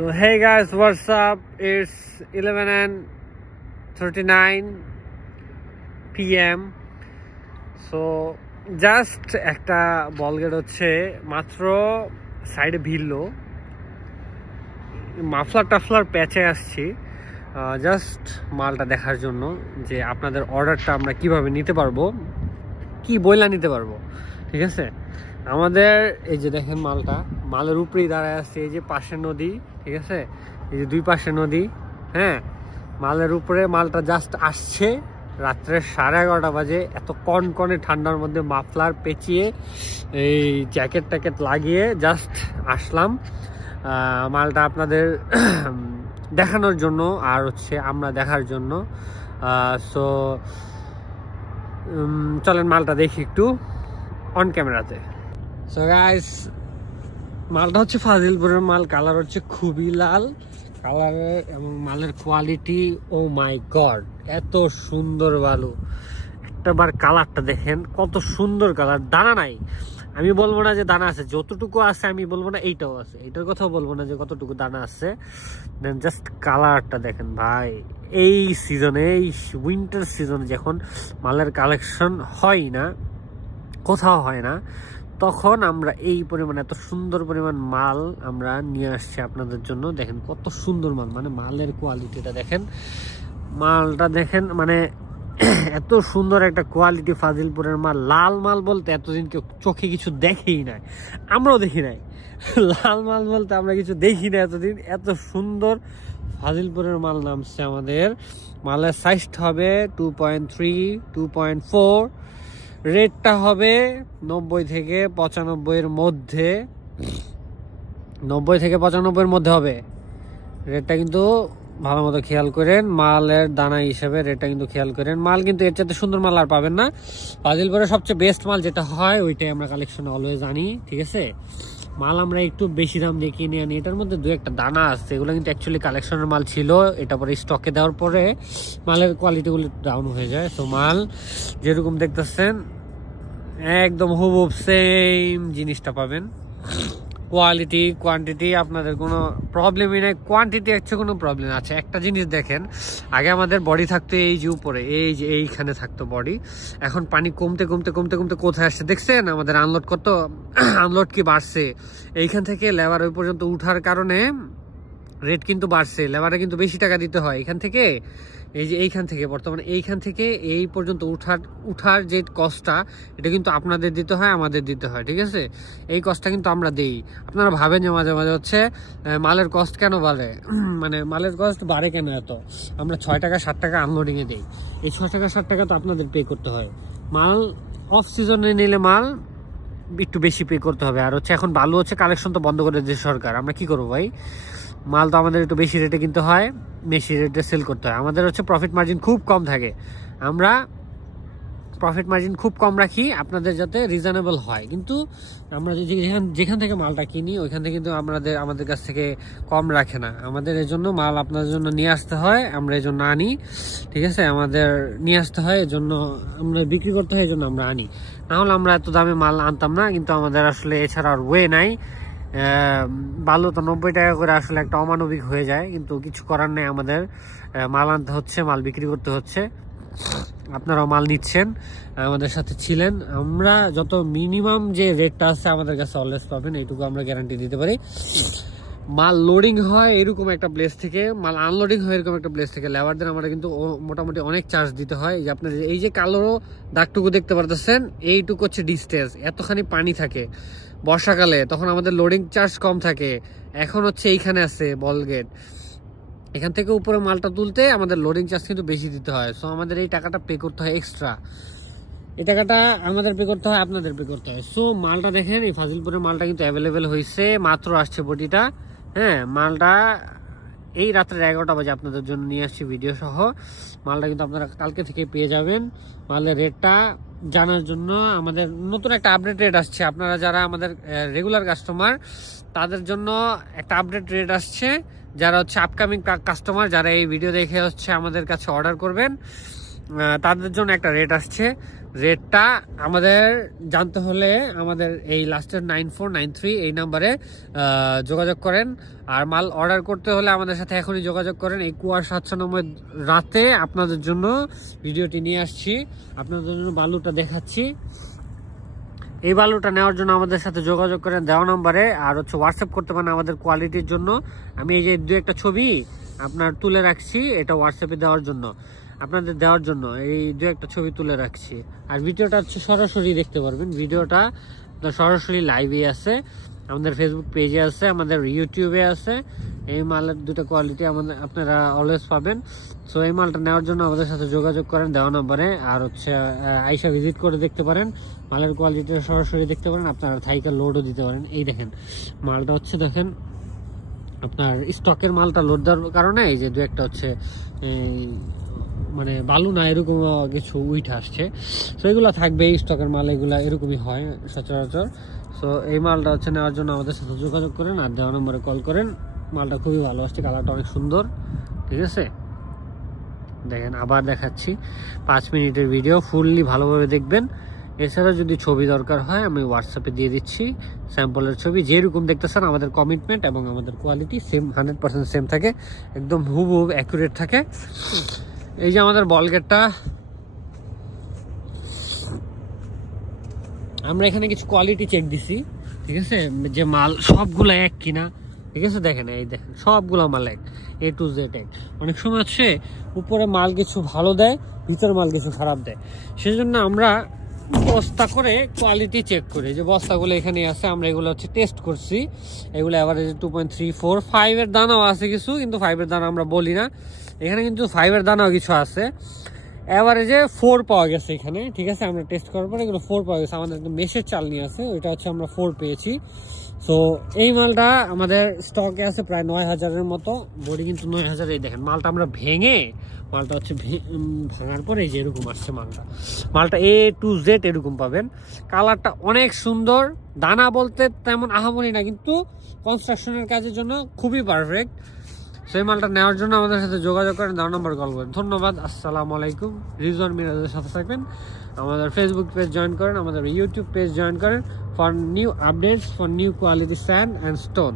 So hey guys, what's up? It's 11:39 PM. So just একটা বল gate হচ্ছে মাত্র সাইডে ভিড়লো, মাফলার টাফলার প্যাচে আসছি জাস্ট মালটা দেখার জন্য যে আপনাদের অর্ডারটা আমরা কিভাবে নিতে পারবো, কি বইলা নিতে পারবো। ঠিক আছে, আমাদের এই যে দেখেন মালের উপরেই দাঁড়ায় আসছে, এই যে পাশে নদী, ঠিক আছে, এই যে দুই পাশে নদী। হ্যাঁ, মালের উপরে মালটা জাস্ট আসছে রাত্রে 11:30 বাজে, এত কনকনে ঠান্ডার মধ্যে মাফলার পেঁচিয়ে এই জ্যাকেট ট্যাকেট লাগিয়ে জাস্ট আসলাম মালটা আপনাদের দেখানোর জন্য আর হচ্ছে আমরা দেখার জন্য। সো চলেন মালটা দেখি একটু অন ক্যামেরাতে। সো গাইস, মালটা হচ্ছে ফাজিলপুরের মাল, কালার হচ্ছে খুবই লাল কালারের এবং মালের কোয়ালিটি ও মাই গড, এত সুন্দর বালু। একটাবার কালারটা দেখেন কত সুন্দর কালার, দানা নাই। আমি বলবো না যে দানা আছে, যতটুকু আছে আমি বলবো না এইটাও আছে, এইটার কথাও বলবো না যে কতটুকু দানা আছে। দেন জাস্ট কালারটা দেখেন ভাই, এই সিজনে, এই উইন্টার সিজনে যখন মালের কালেকশন হয় না, কোথাও হয় না, তখন আমরা এই পরিমাণ এত সুন্দর পরিমাণ মাল আমরা নিয়ে আসছি আপনাদের জন্য। দেখেন কত সুন্দর মাল, মানে মালের কোয়ালিটিটা দেখেন, মালটা দেখেন, মানে এত সুন্দর একটা কোয়ালিটি ফাজিলপুরের মাল। লাল মাল বলতে এতদিন কেউ চোখে কিছু দেখেই নাই, আমরাও দেখি নাই। লাল মাল বলতে আমরা কিছু দেখি না এতদিন, এত সুন্দর ফাজিলপুরের মাল নামছে আমাদের। মালের সাইজটা হবে 2.3, 2.4, রেটটা হবে 90 থেকে 95 মধ্যে, 90 থেকে 95 মধ্যে হবে রেটটা, কিন্তু ভালো মতো খেয়াল করেন। মালের দানা হিসেবে রেটটা কিন্তু খেয়াল করেন। মাল কিন্তু এর চাইতে সুন্দর মাল আর পাবেন না। ফাজিলপুরের সবচেয়ে বেস্ট মাল যেটা হয় ওইটাই আমরা কালেকশনে অলওয়েজ আনি। ঠিক আছে, মাল আমরা একটু বেশি দাম দিয়ে কিনে আনি। এটার মধ্যে দু একটা দানা আছে, এগুলো কিন্তু অ্যাকচুয়ালি কালেকশনের মাল ছিল, এটা পরে স্টকে দেওয়ার পরে মালের কোয়ালিটিগুলো ডাউন হয়ে যায়। তো মাল যেরকম দেখতেছেন একদম হুবহুব সেম জিনিসটা পাবেন। কোয়ালিটি কোয়ান্টিটি আপনাদের কোনো প্রবলেমই নাই, কোয়ান্টিটি হচ্ছে কোনো প্রবলেম আছে। একটা জিনিস দেখেন, আগে আমাদের বডি থাকতো এই যে উপরে, এই যে এইখানে থাকতো বডি, এখন পানি কমতে কমতে কমতে কমতে কোথায় আসছে দেখছেন? আমাদের আনলোড কত, আনলোড কি বাড়ছে, এইখান থেকে লেবার ওই পর্যন্ত উঠার কারণে রেট কিন্তু বাড়ছে। লেবারে কিন্তু বেশি টাকা দিতে হয় এখান থেকে, এই যে এইখান থেকে বর্তমানে এইখান থেকে এই পর্যন্ত উঠার যে কস্টটা, এটা কিন্তু আপনাদের দিতে হয়, আমাদের দিতে হয়। ঠিক আছে, এই কস্টটা কিন্তু আমরা দেই। আপনারা ভাবেন যে মাঝে মাঝে হচ্ছে মালের কস্ট কেন বাড়ে, মানে মালের কস্ট বাড়ে কেন এত, আমরা 6 টাকা 7 টাকা আনলোডিংয়ে দেই, এই 6 টাকা 7 টাকা তো আপনাদের পে করতে হয়। মাল অফ সিজনে নিলে মাল একটু বেশি পে করতে হবে। আর হচ্ছে এখন বালু হচ্ছে কালেকশন তো বন্ধ করে দিয়েছে সরকার, আমরা কি করবো ভাই, মাল তো আমাদের একটু বেশি রেটে কিনতে হয়, বেশি রেটে সেল করতে হয়। আমাদের হচ্ছে প্রফিট মার্জিন খুব কম থাকে, আমরা প্রফিট মার্জিন খুব কম রাখি আপনাদের যাতে রিজনেবল হয়। কিন্তু আমরা যেখান থেকে মালটা কিনি ওইখান থেকে কিন্তু আমাদের কাছ থেকে কম রাখে না। আমাদের এই জন্য মাল আপনাদের জন্য নিয়ে আসতে হয়, আমরা এই জন্য আনি। ঠিক আছে, আমাদের নিয়ে আসতে হয়, এজন্য আমরা বিক্রি করতে হয়, এই জন্য আমরা আনি। নাহলে আমরা এত দামে মাল আনতাম না, কিন্তু আমাদের আসলে এছাড়া আর ওয়ে নাই। বালু তো 90 টাকা করে আসলে একটা অমানবিক হয়ে যায়, কিন্তু কিছু করার নেই, আমাদের মাল আনতে হচ্ছে, মাল বিক্রি করতে হচ্ছে। আপনারাও মাল নিচ্ছেন, আমাদের সাথে ছিলেন। আমরা যত মিনিমাম যে রেটটা আছে আমাদের কাছে অলওয়েজ পাবেন, এইটুকু আমরা গ্যারান্টি দিতে পারি। মাল লোডিং হয় এরকম একটা প্লেস থেকে, মাল আনলোডিং হয় এরকম একটা প্লেস থেকে, লেবারদের আমরা কিন্তু মোটামুটি অনেক চার্জ দিতে হয়। যে আপনার এই যে কালো দাগটুকু দেখতে পারতেছেন, এইটুকু হচ্ছে ডিস্টেন্স, এতখানি পানি থাকে বর্ষাকালে, তখন আমাদের লোডিং চার্জ কম থাকে। এখন হচ্ছে এইখানে আছে বল গেট, এখান থেকে উপরে মালটা তুলতে আমাদের লোডিং চার্জ কিন্তু বেশি দিতে হয়। সো আমাদের এই টাকাটা পে করতে হয় এক্সট্রা, এই টাকাটা আমাদের পে করতে হয়, আপনাদের পে করতে হয়। সো মালটা দেখেন, এই ফাজিলপুরের মালটা কিন্তু অ্যাভেলেবেল হয়েছে, মাত্র আসছে বডিটা। হ্যাঁ, মালটা এই রাত্রে 11টা বাজে আপনাদের জন্য নিয়ে আসছি ভিডিও সহ। মালটা কিন্তু আপনারা কালকে থেকে পেয়ে যাবেন। মালের রেটটা জানার জন্য আমাদের নতুন একটা আপডেট রেট আসছে, আপনারা যারা আমাদের রেগুলার কাস্টমার তাদের জন্য একটা আপডেট রেট আসছে। যারা হচ্ছে আপকামিং কাস্টমার, যারা এই ভিডিও দেখে হচ্ছে আমাদের কাছে অর্ডার করবেন, তাদের জন্য একটা রেট আসছে। রেটটা আমাদের জানতে হলে আমাদের এই লাস্টের 9493 এই নাম্বারে যোগাযোগ করেন। আর মাল অর্ডার করতে হলে আমাদের সাথে এখনই যোগাযোগ করেন। এই কুয়াশাচ্ছন্নময় রাতে আপনাদের জন্য ভিডিওটি নিয়ে আসছি, আপনাদের জন্য বালুটা দেখাচ্ছি। এই বালুটা নেওয়ার জন্য আমাদের সাথে যোগাযোগ করেন দেওয়া নাম্বারে। আর হচ্ছে হোয়াটসঅ্যাপ করতে পারেন আমাদের কোয়ালিটির জন্য। আমি এই যে 2-1টা ছবি আপনার তুলে রাখছি, এটা হোয়াটসঅ্যাপে দেওয়ার জন্য, আপনাদের দেওয়ার জন্য এই 2-1টা ছবি তুলে রাখছি। আর ভিডিওটা হচ্ছে সরাসরি দেখতে পারবেন, ভিডিওটা সরাসরি লাইভে আছে, আমাদের ফেসবুক পেজে আছে, আমাদের ইউটিউবে আছে। এই মালের 2টা কোয়ালিটি আমাদের আপনারা অলওয়েজ পাবেন। সো এই মালটা নেওয়ার জন্য আমাদের সাথে যোগাযোগ করেন দেওয়া নম্বরে। আর হচ্ছে আইসা ভিজিট করে দেখতে পারেন, মালের কোয়ালিটি সরাসরি দেখতে পারেন, আপনারা থাইকা লোডও দিতে পারেন। এই দেখেন মালটা হচ্ছে, দেখেন আপনার স্টকের মালটা লোড দেওয়ার কারণে এই যে 2-1টা হচ্ছে মানে বালু না এরকম কিছু উইঠা আসছে। সো এগুলো থাকবে স্টকের মাল, এগুলা এরকমই হয় সচরাচর। সো এই মালটা হচ্ছে নেওয়ার জন্য আমাদের সাথে যোগাযোগ করেন আর দেওয়া নম্বরে কল করেন। মালটা খুবই ভালো আসছে, কালারটা অনেক সুন্দর, ঠিক আছে। দেখেন আবার দেখাচ্ছি, 5 মিনিটের ভিডিও, ফুললি ভালোভাবে দেখবেন। এছাড়া যদি ছবি দরকার হয় আমি হোয়াটসঅ্যাপে দিয়ে দিচ্ছি স্যাম্পলের ছবি। যেরকম দেখতেছেন আমাদের কমিটমেন্ট এবং আমাদের কোয়ালিটি সেম, 100% সেম থাকে, একদম হুবহু অ্যাকুরেট থাকে। এই যে আমাদের বল গেটটা, আমরা এখানে কিছু কোয়ালিটি চেক দিছি, ঠিক আছে, যে মাল সবগুলো এক কিনা, ঠিক আছে। দেখেন এই দেখেন সবগুলো মাল এক, A to Z এক। অনেক সময় হচ্ছে উপরে মাল কিছু ভালো দেয়, ভিতরে মাল কিছু খারাপ দেয়, সেজন্য আমরা বস্তা করে কোয়ালিটি চেক করি। যে বস্তাগুলো এখানে আছে, আমরা এগুলো হচ্ছে টেস্ট করছি, এগুলো অ্যাভারেজে 2.34, 5-এর দানাও আছে কিছু, কিন্তু 5-এর দানা আমরা বলি না এখানে, কিন্তু 5-এর দানাও কিছু আছে। অ্যাভারেজে 4 পাওয়া গেছে এখানে, ঠিক আছে। আমরা টেস্ট করার পরে এগুলো 4 পাওয়া গেছে। আমাদের মেশের চাল নিয়ে আছে, ওইটা হচ্ছে আমরা 4 পেয়েছি। সো এই মালটা আমাদের স্টকে আছে প্রায় 9000-এর মতো বডি, কিন্তু 9000। এই দেখেন মালটা আমরা ভেঙে, মালটা হচ্ছে ভাঙার পরে এই যে এরকম আসছে মালটা A to Z এরকম পাবেন। কালারটা অনেক সুন্দর, দানা বলতে তেমন আহামরি না, কিন্তু কনস্ট্রাকশনের কাজের জন্য খুবই পারফেক্ট। সেই মালটা নেওয়ার জন্য আমাদের সাথে যোগাযোগ করেন, দেওয়ার নম্বর কল করেন। ধন্যবাদ, আসসালামু আলাইকুম। রিজওয়ান মিরাজের সাথে থাকবেন, আমাদের ফেসবুক পেজ জয়েন করেন, আমাদের ইউটিউব পেজ জয়েন করেন for new updates, for new quality sand and stone.